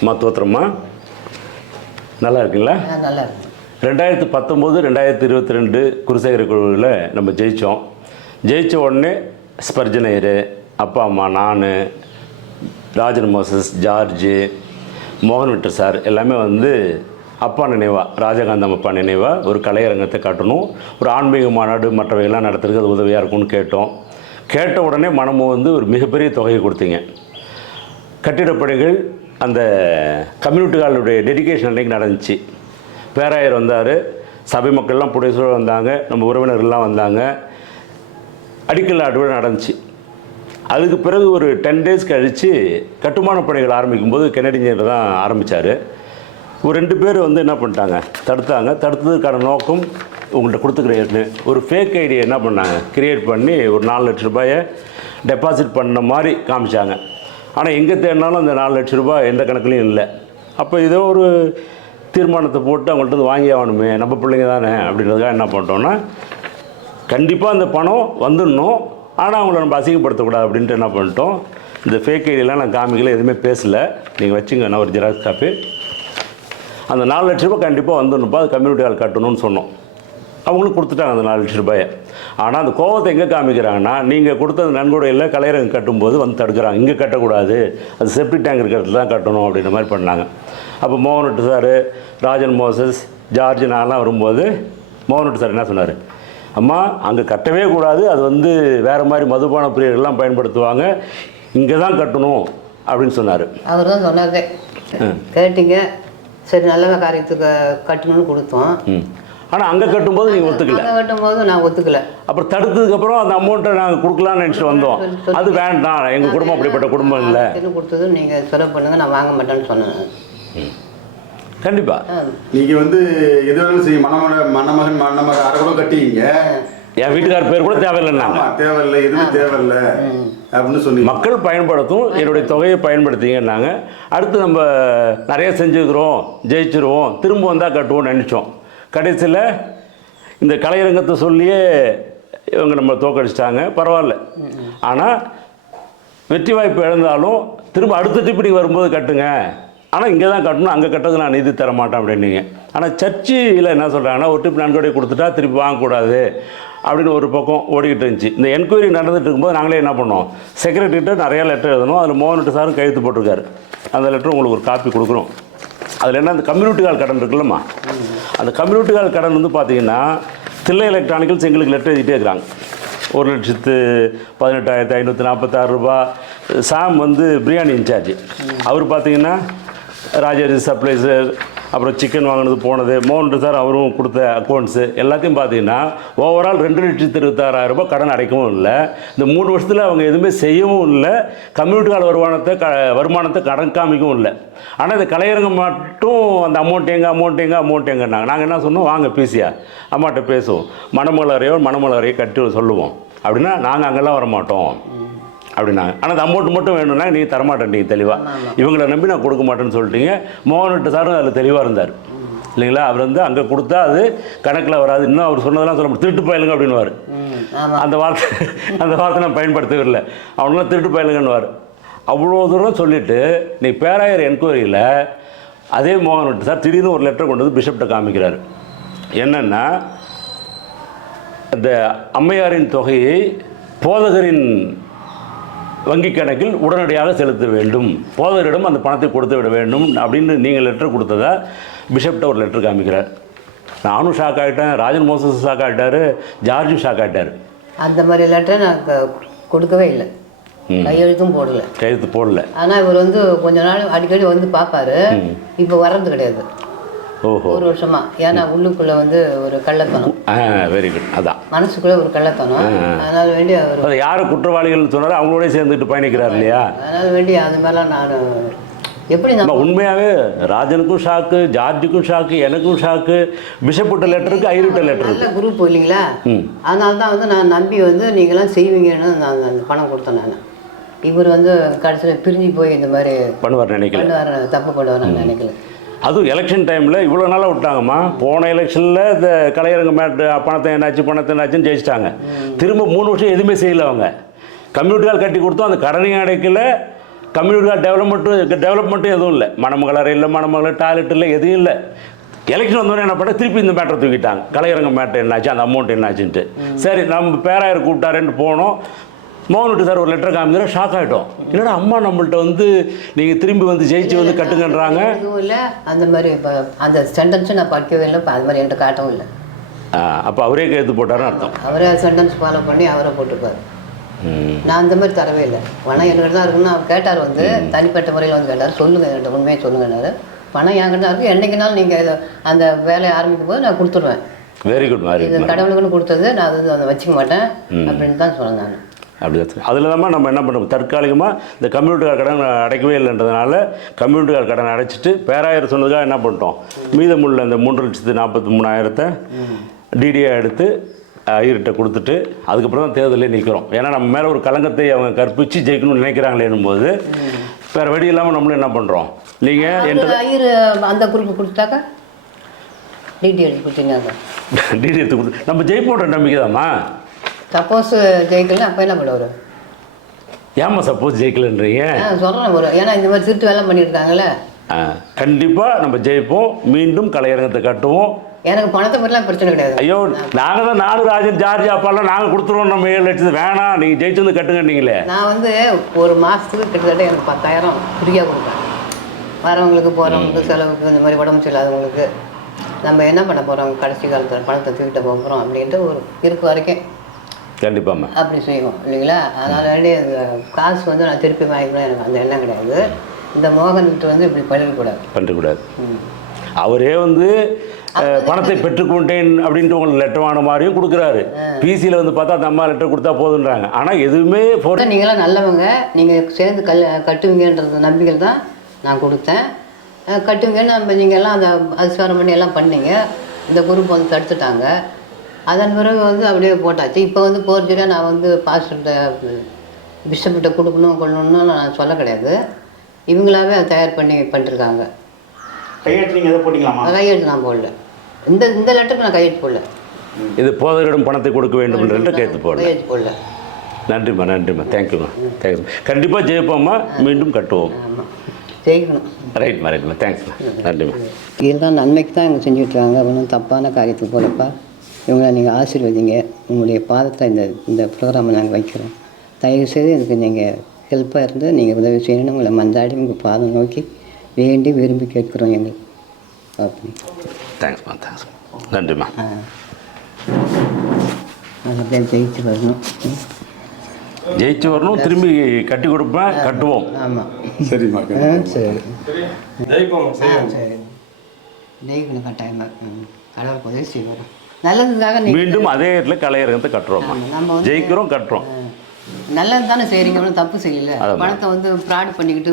அம்மா தோத்திரம்மா நல்லா இருக்குங்களா? நல்லா இருக்கு. 2019 2022 குருசேகர குழுவில் நம்ம ஜெயித்தோம். ஜெயித்த உடனே ஸ்பர்ஜன் ஐயர், அப்பா அம்மா, நான், ராஜன் மோசஸ், ஜார்ஜு, மோகன் விட்டர் சார் எல்லாமே வந்து அப்பா நினைவாக, ராஜகாந்தம் அப்பா நினைவாக ஒரு கலையரங்கத்தை காட்டணும், ஒரு ஆன்மீக மாநாடு மற்றவையெல்லாம் நடத்துறதுக்கு அது உதவியாக இருக்கும்னு கேட்டோம். கேட்ட உடனே மனமும் வந்து ஒரு மிகப்பெரிய தொகையை கொடுத்தீங்க. கட்டிடப்பணிகள் அந்த கம்யூனிட்டி ஹாலுடைய டெடிகேஷன் அன்றைக்கி நடந்துச்சு. பேராயர் வந்தார், சபை மக்கள்லாம் புடைசூழ வந்தாங்க, நம்ம உறவினர்கள்லாம் வந்தாங்க, அடிக்கல் நாட்டு நடந்துச்சு. அதுக்கு பிறகு ஒரு 10 days கழித்து கட்டுமான பணிகள் ஆரம்பிக்கும்போது கெனடியர் தான் ஆரம்பித்தார். ஒரு 2 பேர் வந்து என்ன பண்ணிட்டாங்க, தடுத்தாங்க. தடுத்ததுக்கான நோக்கம் உங்கள்கிட்ட கொடுத்துக்கிறேன்னு ஒரு ஃபேக் ஐடியா என்ன பண்ணாங்க, கிரியேட் பண்ணி ஒரு 4 லட்ச ரூபாயை டெபாசிட் பண்ண மாதிரி காமிச்சாங்க. ஆனால் எங்கே தேடினாலும் அந்த 4 லட்ச ரூபாய் எந்த கணக்குலையும் இல்லை. அப்போ ஏதோ ஒரு தீர்மானத்தை போட்டு அவங்கள்ட்ட வாங்கி ஆகணுமே, நம்ம பிள்ளைங்க தானே அப்படின்றதுக்காக என்ன பண்ணிட்டோன்னா, கண்டிப்பாக அந்த பணம் வந்துடணும், ஆனால் அவங்கள நம்ம அசிங்கப்படுத்தக்கூடாது அப்படின்ட்டு என்ன பண்ணிட்டோம், இந்த ஃபேக் ஐடியெல்லாம் நான் காமிக்கல, எதுவுமே பேசலை, நீங்கள் வச்சுங்க, நான் ஒரு ஜெராக்ஸ் காப்பி. அந்த 4 லட்ச ரூபாய் கண்டிப்பாக வந்துடணுப்பா, அது கம்யூனிட்டி ஹால் கட்டணும்னு சொன்னோம். அவங்களும் கொடுத்துட்டாங்க அந்த 4 லட்ச ரூபாயை. ஆனால் அந்த கோவத்தை எங்கே காமிக்கிறாங்கன்னா, நீங்கள் கொடுத்த அந்த நன்கொடையில் கலையரங்கம் கட்டும்போது வந்து தடுக்கிறாங்க, இங்கே கட்டக்கூடாது, அது செப்டிக் டேங்க் இருக்கிறதுல தான் கட்டணும் அப்படின்ற மாதிரி பண்ணாங்க. அப்போ மோகன் சார், ராஜன் மோசஸ், ஜார்ஜ் நான்லாம் வரும்போது மோகன் சார் என்ன சொன்னார், அம்மா அங்கே கட்டவே கூடாது, அது வந்து வேறு மாதிரி மதுபான பிரியர்கள்லாம் பயன்படுத்துவாங்க, இங்கே தான் கட்டணும் அப்படின்னு சொன்னார். அவர் தான் சொன்னாங்க, கேட்டீங்க, சரி நல்ல காரியத்துக்கு கட்டணும்னு கொடுத்தோம். ஆனால் அங்கே கட்டும்போது நீங்கள் ஒத்துக்கல. அங்கே கட்டும்போது நான் ஒத்துக்கல. அப்புறம் தடுத்ததுக்கப்புறம் அந்த அமௌண்ட்டை நாங்கள் கொடுக்கலான்னு நினச்சிட்டு வந்தோம். அது வேண்டாம், எங்கள் குடும்பம் அப்படிப்பட்ட குடும்பம் இல்லை, கொடுத்தது நீங்கள் செலவு பண்ணுங்கள், நான் வாங்க மாட்டேன்னு சொன்னேன். கண்டிப்பாக நீங்கள் வந்து எது வேணாலும் செய்ய, மணமகன் மணமகன் அரை கூட கட்டிங்க, என் வீட்டுக்கார பேர் கூட தேவையில்லைன்னாங்க. தேவையில்லை, எதுவும் தேவையில்லை அப்படின்னு சொல்லி மக்கள் பயன்படுத்தும், என்னுடைய தொகையை பயன்படுத்திங்கன்னாங்க. அடுத்து நம்ம நிறைய செஞ்சுக்கிறோம், ஜெயிச்சிருவோம், திரும்ப வந்தால் கட்டுவோம்னு நினச்சோம். கடைசியில் இந்த கலையரங்கத்தை சொல்லியே இவங்க நம்ம தோக்கடிச்சிட்டாங்க. பரவாயில்ல, ஆனால் வெற்றி வாய்ப்பு இழந்தாலும் திரும்ப அடுத்த டிப்பிடி வரும்போது கட்டுங்க, ஆனால் இங்கே தான் கட்டணும், அங்கே கட்டுறது நான் நிதி தர மாட்டேன் அப்படின்னீங்க. ஆனால் சர்ச்சில் என்ன சொல்கிறாங்கன்னா, ஒரு டிப் நன்கொடை கொடுத்துட்டா திருப்பி வாங்கக்கூடாது அப்படின்னு ஒரு பக்கம் ஓடிக்கிட்டு இருந்துச்சு. இந்த என்கொயரி நடந்துகிட்டு இருக்கும்போது நாங்களே என்ன பண்ணோம், செக்ரட்டரிகிட்ட நிறையா லெட்டர் எழுதணும். அதில் மோகன் சாரும் கையெழுத்து போட்டிருக்காரு. அந்த லெட்டர் உங்களுக்கு ஒரு காப்பி கொடுக்குறோம். அதில் என்ன, அந்த கம்யூனிட்டி ஹால் கடன் இருக்குல்லம்மா, அந்த கம்யூனிட்டி ஹால் கடன் வந்து பார்த்தீங்கன்னா தில்லை எலக்ட்ரானிக்கல்ஸ் எங்களுக்கு லெட்டர் எழுதிட்டே இருக்கிறாங்க. 1,18,546 ரூபா. சாம் வந்து பிரியாணி இன்சார்ஜ், அவர் பார்த்தீங்கன்னா ராஜேஷ் சப்ளைஸர், அப்புறம் சிக்கன் வாங்கினது போனது, மோகன் சார் அவரும் கொடுத்த அக்கௌண்ட்ஸு எல்லாத்தையும் பார்த்தீங்கன்னா ஓவரால் 2,26,000 ரூபாய் கடன் அடைக்கவும் இல்லை. இந்த 3 வருஷத்தில் அவங்க எதுவுமே செய்யவும் இல்லை, கம்யூனிட்டி ஹால் வருமானத்தை கடன் காமிக்கவும் இல்லை. ஆனால் இந்த கலையரங்கம் மட்டும் அந்த அமௌண்ட் எங்கன்னாங்க. நாங்கள் என்ன சொன்னோம், வாங்க பிசியா அம்மாட்ட பேசுவோம், மணமலரையோ கட்டி சொல்லுவோம் அப்படின்னா, நாங்கள் அங்கெல்லாம் வரமாட்டோம் அப்படின்னாங்க. ஆனால் அந்த அமௌண்ட் மட்டும் வேணும்னா நீங்கள் தரமாட்டேன்ட்டீங்க தெளிவாக, இவங்களை நம்பி நான் கொடுக்க மாட்டேன்னு சொல்லிட்டீங்க. மோகன் சாரும் அதில் தெளிவாக இருந்தார் இல்லைங்களா. அவர் வந்து அங்கே கொடுத்தா அது கணக்கில் வராது, இன்னும் அவர் சொன்னதெல்லாம் சொல்ல முடியும், திருட்டு பயலுங்க அப்படின்னுவார். அந்த வார்த்தை நான் பயன்படுத்தவே இல்லை, அவங்களாம் திருட்டு பயலுங்கன்னுவார். அவ்வளோ தூரம் சொல்லிவிட்டு நீ பேராயர் என்கொயரியில் அதே மோகன் சார் திடீர்னு ஒரு லெட்டர் கொண்டு வந்து பிஷப்கிட்ட காமிக்கிறார். என்னென்னா, அந்த அம்மையாரின் தொகையை போதகரின் வங்கி கணக்கில் உடனடியாக செலுத்த வேண்டும், போதகரிடம் அந்த பணத்தை கொடுத்து விட வேண்டும் அப்படின்னு நீங்கள் லெட்டர் கொடுத்ததா பிஷப்கிட்ட ஒரு லெட்டர் காமிக்கிறார். நானும் ஷாக் ஆகிட்டேன், ராஜன் மோசஸ் ஷாக் ஆகிட்டார், ஜார்ஜும் ஷாக் ஆகிட்டார். அந்த மாதிரி லெட்டரை நான் கொடுக்கவே இல்லை, கையெழுத்து போடல. ஆனால் இவர் வந்து கொஞ்ச நாள் அடிக்கடி வந்து பார்ப்பாரு, இப்போ வர்றது கிடையாது. ஓஹோ, 1 வருஷமா. ஏன்னா உள்ளுக்குள்ளே வந்து ஒரு கள்ளத்தனம். Very good. அதான் மனசுக்குள்ளே ஒரு கள்ளத்தனம். அதனால வேண்டி அவர் யார் குற்றவாளிகள் சொன்னாரோ அவங்களோடய சேர்ந்துட்டு பயணிக்கிறார் இல்லையா. அதனால வேண்டி அது மாதிரிலாம் நான் எப்படி நம்ம உண்மையாகவே ராஜனுக்கும் ஷாக்கு, ஜார்ஜுக்கும் ஷாக்கு, எனக்கும் ஷாக்கு, பிஷப் விட்ட லெட்டருக்கு ஐரிட்ட லெட்டர் நல்ல குரூப் இல்லைங்களா. அதனால தான் வந்து நான் நம்பி வந்து நீங்களாம் செய்வீங்கன்னு நான் அந்த பணம் கொடுத்தேன். நான் இவர் வந்து கடைசியில் பிரிஞ்சு போய் இந்த மாதிரி பண்ணுவார் தப்பு பண்ணுவார் நான் நினைக்கல. அதுவும் எலெக்ஷன் டைமில் இவ்வளோ நாளாக விட்டாங்கம்மா. போன எலெக்ஷனில் இந்த கலையரங்க பணத்தை என்னாச்சுன்னு ஜெயிச்சிட்டாங்க. திரும்ப 3 வருஷம் எதுவுமே செய்யலை. அவங்க கம்யூனிட்டி ஹால் கட்டி கொடுத்தோம், அந்த கடனையும் அடைக்கல, கம்யூனிட்டி டெவலப்மெண்ட்டும் எதுவும் இல்லை. மணமகளர் இல்லை, மணமகளர் டாய்லெட் இல்லை, எதுவும் இல்லை. எலெக்ஷன் வந்தோடனே என்ன பண்ண திருப்பி இந்த மேட்டரை தூக்கிட்டாங்க. கலையரங்க மேட்டர் என்னாச்சு, அந்த அமௌண்ட் என்னாச்சுன்ட்டு. சரி நம்ம பேராயர் கூப்பிட்டாருன்னு போனோம். மோகன்கிட்ட சார் ஒரு லெட்டர் காமிக்கிற ஷாக் ஆகிட்டோம். என்னடா அம்மா நம்மள்ட்ட வந்து நீங்கள் திரும்பி வந்து ஜெயிச்சு வந்து கட்டுங்கன்றாங்க. எதுவும் இல்லை அந்த மாதிரி. இப்போ அந்த சென்டென்ஸும் நான் படிக்கவே இல்லை. இப்போ அது மாதிரி என்கிட்ட காட்டவும் இல்லை. அப்போ அவரே கையெழுத்து போட்டாருன்னு அர்த்தம். அவரே சென்டென்ஸ் ஃபாலோ பண்ணி அவரை போட்டுப்பார். நான் அந்த மாதிரி தரவே இல்லை. பணம் என்கிட்ட தான் இருக்குன்னு அவர் கேட்டார். வந்து தனிப்பட்ட முறையில் வந்து கேட்டார். சொல்லுங்கள் என்கிட்ட உண்மையை சொல்லுங்கன்னாரு. பணம் என்கிட்ட தான் இருக்குது. என்றைக்குனாலும் நீங்கள் அந்த வேலையை ஆரம்பிக்கும் போது நான் கொடுத்துருவேன். Very good. இது கடவுளுக்குன்னு கொடுத்தது, நான் அது அதை வச்சுக்க மாட்டேன் அப்படின்னு தான் சொன்னேன் நான். அப்படி தான். அதில் தான் நம்ம என்ன பண்ணுறோம், தற்காலிகமாக இந்த கம்யூனிட்டி கார்டு கடன் அடைக்கவே இல்லைன்றதுனால கம்யூனிட்டி கார்டு கடன் அடைச்சிட்டு பேராயர் சொன்னதுக்காக என்ன பண்ணிட்டோம், மீதமுள்ள இந்த 3,43,000 டிடியை எடுத்து ஐயர்கிட்ட கொடுத்துட்டு அதுக்கப்புறம் தான் தேர்தலே நிற்கிறோம். ஏன்னா நம்ம மேலே ஒரு களங்கத்தை அவங்க கற்பித்து ஜெயிக்கணும்னு நினைக்கிறாங்களேனும் போது வேறு வழி இல்லாமல் நம்மளும் என்ன பண்ணுறோம். நீங்கள் ஐயர் அந்த குரூப்பு கொடுத்தாக்கா டிடி எடுத்து கொடுத்தீங்க. டிடி எடுத்து கொடுத்து நம்ம ஜெயிப்போன்ற நம்பிக்கை தாம்மா. சப்போஸ் ஜெயிக்கலன்னா அப்போ என்ன பண்ணுவார்? ஏம்மா சப்போஸ் ஜெயிக்கலன்றீங்க? சொல்கிறேன் ஒரு, ஏன்னா இந்த மாதிரி திருட்டு வேலை பண்ணியிருக்காங்களே. கண்டிப்பாக நம்ம ஜெயிப்போம், மீண்டும் கலையரங்கத்தை கட்டுவோம். எனக்கு பணத்தை பற்றிலாம் பிரச்சனை கிடையாது. ஐயோ நாங்கள் தான் நாடு ராஜன் ஜார்ஜ் அப்பாலாம் நாங்கள் கொடுத்துருவோம். நம்ம 7 லட்சத்து வேணாம், நீங்கள் ஜெயிச்சு வந்து கட்டுங்க. நீங்களே நான் வந்து ஒரு மாதத்துக்கு கிட்டத்தட்ட எனக்கு 10,000 ஃப்ரீயாக கொடுப்பேன். வரவங்களுக்கு போகிறவங்களுக்கு செலவுக்கு இந்த மாதிரி உடம்பு சரியில்லாதவங்களுக்கு நம்ம என்ன பண்ண போகிறோம், கடைசி காலத்தில் பணத்தை தூக்கிட்ட போகிறோம் அப்படின்ட்டு ஒரு இருக்க வரைக்கும் கண்டிப்பாக அப்படி செய்வோம் இல்லைங்களா. அதனால காசு வந்து நான் திருப்பி வாங்கிக்கணும் எனக்கு அந்த எண்ணம் கிடையாது. இந்த மோகன்கிட்ட வந்து இப்படி பண்ணிடக்கூடாது. அவரே வந்து பணத்தை பெற்றுக்கொண்டேன் அப்படின்ட்டு உங்களுக்கு லெட்டர் வாங்கின மாதிரியும் கொடுக்குறாரு. பிசியில் வந்து பார்த்தா அந்த அம்மா லெட்டர் கொடுத்தா போதுன்றாங்க. ஆனால் எதுவுமே நீங்களாம் நல்லவங்க, நீங்கள் சேர்ந்து கட்டுவீங்கன்றது நம்பிக்கை தான் நான் கொடுத்தேன். கட்டுவீங்கன்னு நம்ம நீங்கள்லாம் அந்த அதிசாரம் பண்ணி எல்லாம் பண்ணீங்க. இந்த குரூப் வந்து தடுத்துட்டாங்க. அதன் பிறகு வந்து அப்படியே போட்டாச்சு. இப்போ வந்து போர்ஜரியாக நான் வந்து பாஸ்டர்கிட்ட பிஷப்கிட்ட கொள்ளணும்னு நான் சொல்ல கிடையாது. இவங்களாவே அதை தயார் பண்ணி பண்ணிருக்காங்க. கையெழுத்து நீங்கள் எதை போட்டிங்களாமா? கையெழுத்து நான் போடல. இந்த லெட்டருக்கு நான் கையெழுத்து போடல. இது போதரிடம் பணத்தை கொடுக்க வேண்டும் என்று கையெழுத்து போடல. நன்றிம்மா. தேங்க்யூம்மா. கண்டிப்பாக ஜெயிப்போம்மா, மீண்டும் கட்டுவோம். ஆமாம், ஜெயிக்கணும். ரைட்மா. தேங்க்ஸ்மா. நன்றிம்மா. இதுதான் நன்மைக்கு தான் இவங்க செஞ்சுட்ருக்காங்க. ஒன்றும் தப்பான காரியத்துக்கு போலப்பா. இவங்களை நீங்கள் ஆசீர்வதிங்க. உங்களுடைய பாதத்தில் இந்த ப்ரோக்ராமை நாங்கள் வைக்கிறோம். தயவுசெய்து எனக்கு நீங்கள் ஹெல்ப்பாக இருந்து நீங்கள் உதவி செய்யணும்னு உங்களை மந்தாடி உங்கள் பாதம் நோக்கி வேண்டி விரும்பி கேட்குறோம் எங்களுக்கு. அப்படி தேங்க்ஸ்மா. நன்றிம்மா. அப்படியே ஜெயிச்சு வரணும், திரும்பி கட்டி கொடுப்பேன், கட்டுவோம். ஆமாம், சரிம்மா. சரி. ஜெயிக்கணும் கட்டாயமாக. கடவுள் உதவி செய்வார். நல்லதுக்காக மீண்டும் அதே இடத்துல கலையரங்கத்தை கட்டுறோம். நம்ம ஜெயிக்கிறோம், கட்டுறோம். நல்லது தானே செய்கிறீங்க. ஒன்றும் தப்பு செய்யல. பணத்தை வந்து ஃப்ராட் பண்ணிக்கிட்டு